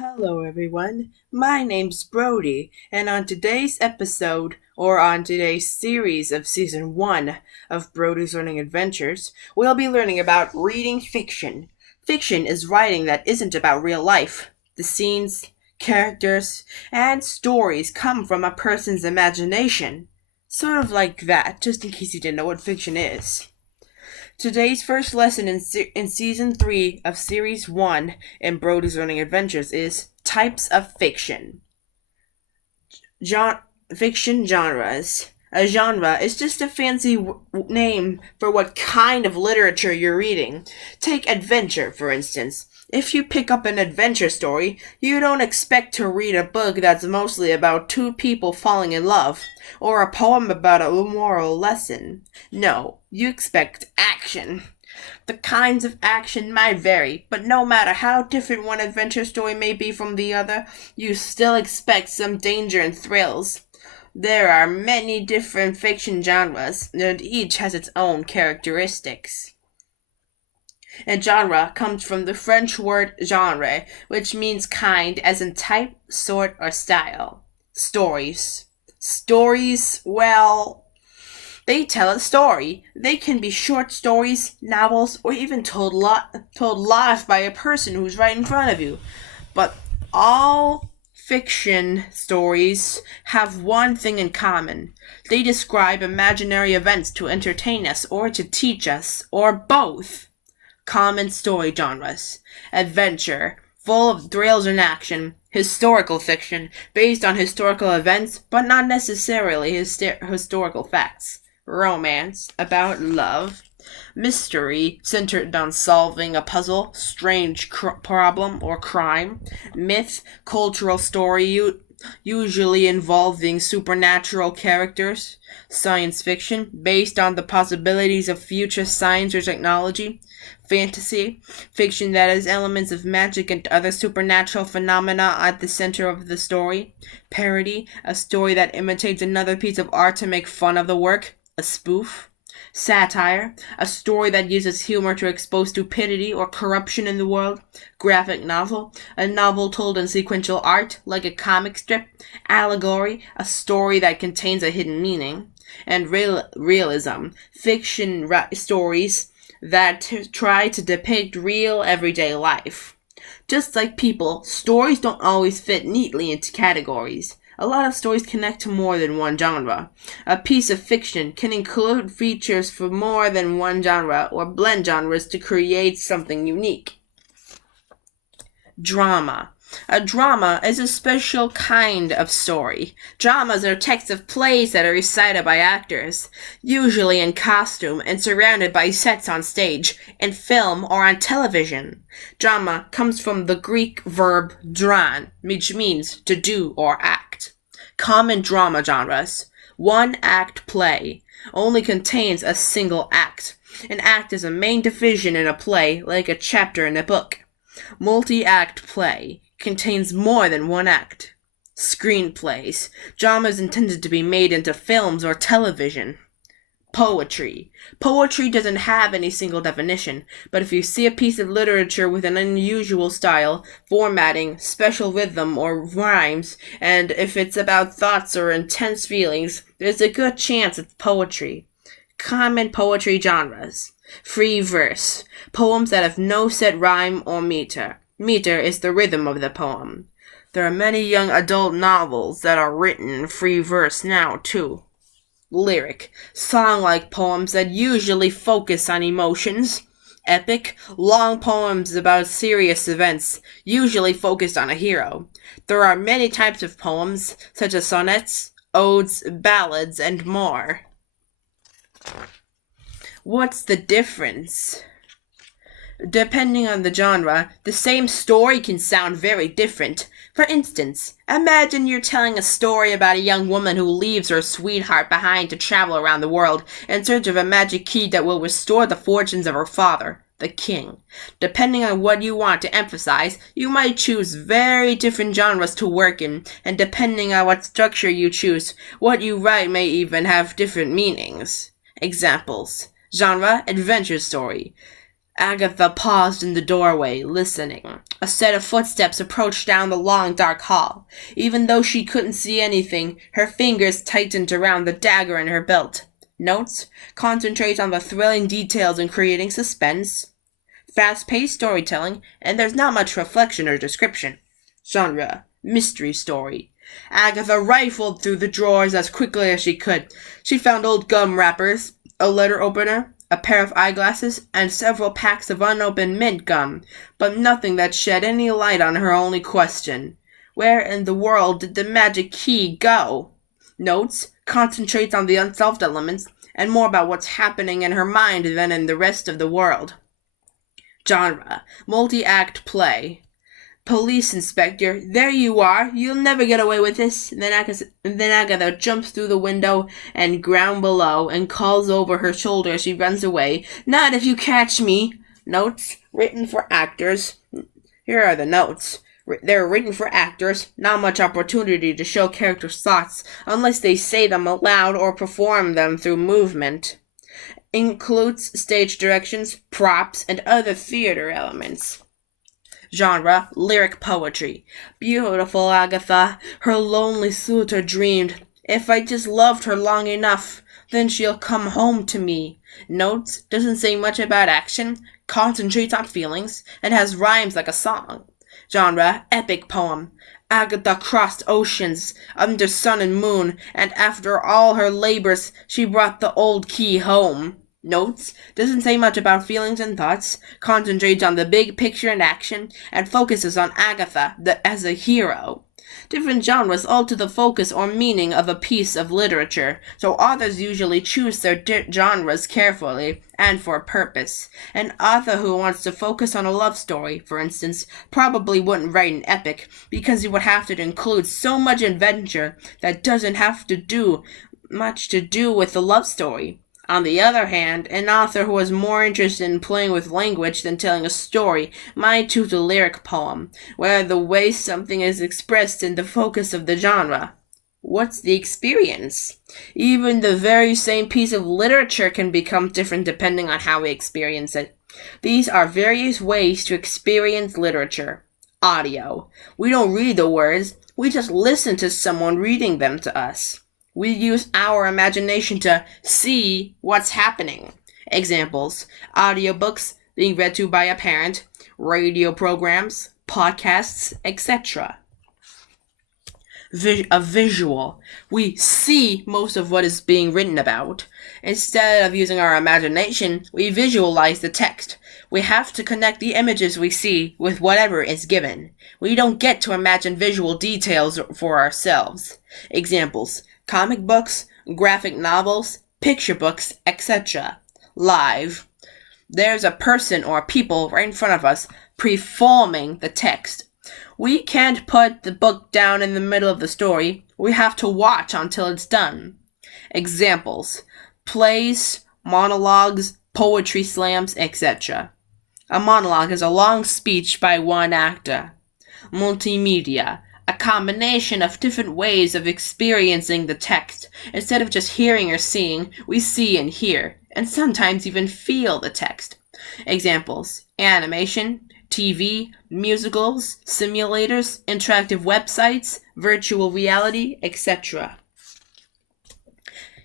Hello, everyone. My name's Brody, and on today's episode, or on today's series of Season 1 of Brody's Learning Adventures, we'll be learning about reading fiction. Fiction is writing that isn't about real life. The scenes, characters, and stories come from a person's imagination. Sort of like that, just in case you didn't know what fiction is. Today's first lesson in Season 3 of Series 1 in Brody's Learning Adventures is Types of Fiction. Fiction genres. A genre is just a fancy name for what kind of literature you're reading. Take adventure, for instance. If you pick up an adventure story, you don't expect to read a book that's mostly about two people falling in love, or a poem about a moral lesson. No, you expect action. The kinds of action might vary, but no matter how different one adventure story may be from the other, you still expect some danger and thrills. There are many different fiction genres, and each has its own characteristics. A genre comes from the French word genre, which means kind as in type, sort, or style. Stories. Stories, well, they tell a story. They can be short stories, novels, or even told live by a person who's right in front of you. But all fiction stories have one thing in common. They describe imaginary events to entertain us or to teach us, or both. Common story genres. Adventure, full of thrills and action. Historical fiction, based on historical events, but not necessarily historical facts. Romance, about love. Mystery, centered on solving a puzzle, strange problem, or crime. Myth, cultural story, usually involving supernatural characters. Science fiction, based on the possibilities of future science or technology. Fantasy, fiction that has elements of magic and other supernatural phenomena at the center of the story. Parody, a story that imitates another piece of art to make fun of the work. A spoof. Satire, a story that uses humor to expose stupidity or corruption in the world. Graphic novel, a novel told in sequential art, like a comic strip. Allegory, a story that contains a hidden meaning. And realism, fiction stories that try to depict real everyday life. Just like people, stories don't always fit neatly into categories. A lot of stories connect to more than one genre. A piece of fiction can include features for more than one genre or blend genres to create something unique. Drama. A drama is a special kind of story. Dramas are texts of plays that are recited by actors, usually in costume and surrounded by sets on stage, in film, or on television. Drama comes from the Greek verb dran, which means to do or act. Common drama genres. One-act play only contains a single act. An act is a main division in a play, like a chapter in a book. Multi-act play contains more than one act. Screenplays, dramas intended to be made into films or television. Poetry. Poetry doesn't have any single definition, but if you see a piece of literature with an unusual style, formatting, special rhythm, or rhymes, and if it's about thoughts or intense feelings, there's a good chance it's poetry. Common poetry genres. Free verse. Poems that have no set rhyme or meter. Meter is the rhythm of the poem. There are many young adult novels that are written in free verse now, too. Lyric. Song-like poems that usually focus on emotions. Epic. Long poems about serious events, usually focused on a hero. There are many types of poems, such as sonnets, odes, ballads, and more. What's the difference? Depending on the genre, the same story can sound very different. For instance, imagine you're telling a story about a young woman who leaves her sweetheart behind to travel around the world in search of a magic key that will restore the fortunes of her father, the king. Depending on what you want to emphasize, you might choose very different genres to work in, and depending on what structure you choose, what you write may even have different meanings. Examples. Genre, adventure story. Agatha paused in the doorway, listening. A set of footsteps approached down the long, dark hall. Even though she couldn't see anything, her fingers tightened around the dagger in her belt. Notes: concentrate on the thrilling details in creating suspense. Fast-paced storytelling, and there's not much reflection or description. Genre: mystery story. Agatha rifled through the drawers as quickly as she could. She found old gum wrappers, a letter opener, a pair of eyeglasses, and several packs of unopened mint gum, but nothing that shed any light on her only question. Where in the world did the magic key go? Notes: concentrates on the unsolved elements, and more about what's happening in her mind than in the rest of the world. Genre: multi-act play. Police inspector, there you are. You'll never get away with this. Then Agatha jumps through the window and ground below and calls over her shoulder as she runs away. Not if you catch me. Notes written for actors. Here are the notes. They're written for actors. Not much opportunity to show characters' thoughts unless they say them aloud or perform them through movement. Includes stage directions, props, and other theater elements. Genre: lyric poetry. Beautiful Agatha. Her lonely suitor dreamed, if I just loved her long enough, then she'll come home to me. Notes: doesn't say much about action, concentrates on feelings, and has rhymes like a song. Genre: epic poem. Agatha crossed oceans, under sun and moon, and after all her labors, she brought the old key home. Notes: doesn't say much about feelings and thoughts, concentrates on the big picture and action, and focuses on Agatha as a hero. Different genres alter the focus or meaning of a piece of literature, so authors usually choose their genres carefully and for a purpose. An author who wants to focus on a love story, for instance, probably wouldn't write an epic, because he would have to include so much adventure that doesn't have to do much to do with the love story. On the other hand, an author who is more interested in playing with language than telling a story might choose a lyric poem, where the way something is expressed is the focus of the genre. What's the experience? Even the very same piece of literature can become different depending on how we experience it. These are various ways to experience literature. Audio. We don't read the words, we just listen to someone reading them to us. We use our imagination to see what's happening. Examples: audiobooks being read to by a parent, radio programs, podcasts, etc. A visual. We see most of what is being written about. Instead of using our imagination, we visualize the text. We have to connect the images we see with whatever is given. We don't get to imagine visual details for ourselves. Examples: comic books, graphic novels, picture books, etc. Live. There's a person or people right in front of us performing the text. We can't put the book down in the middle of the story. We have to watch until it's done. Examples: plays, monologues, poetry slams, etc. A monologue is a long speech by one actor. Multimedia. A combination of different ways of experiencing the text. Instead of just hearing or seeing, we see and hear, and sometimes even feel the text. Examples: animation, TV, musicals, simulators, interactive websites, virtual reality, etc.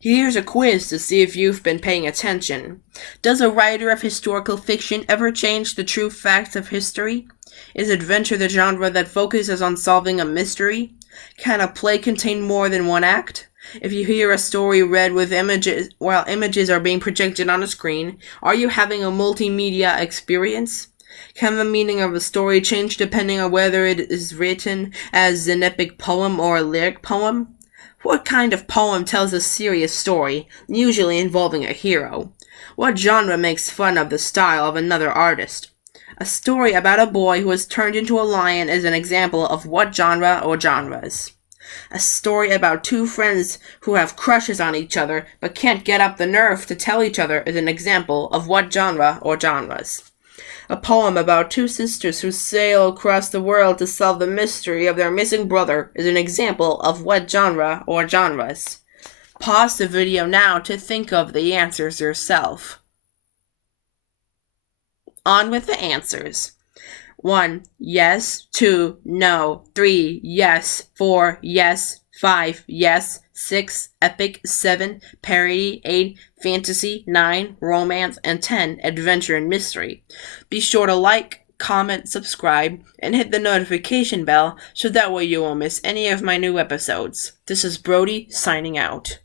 Here's a quiz to see if you've been paying attention. Does a writer of historical fiction ever change the true facts of history? Is adventure the genre that focuses on solving a mystery? Can a play contain more than one act? If you hear a story read with images while images are being projected on a screen, are you having a multimedia experience? Can the meaning of a story change depending on whether it is written as an epic poem or a lyric poem? What kind of poem tells a serious story, usually involving a hero? What genre makes fun of the style of another artist? A story about a boy who is turned into a lion is an example of what genre or genres. A story about two friends who have crushes on each other but can't get up the nerve to tell each other is an example of what genre or genres. A poem about two sisters who sail across the world to solve the mystery of their missing brother is an example of what genre or genres. Pause the video now to think of the answers yourself. On with the answers. 1. Yes. 2. No. 3. Yes. 4. Yes. 5. Yes. 6. Epic. 7. Parody. 8. Fantasy. 9. Romance. And 10. Adventure and mystery. Be sure to like, comment, subscribe, and hit the notification bell so that way you won't miss any of my new episodes. This is Brody signing out.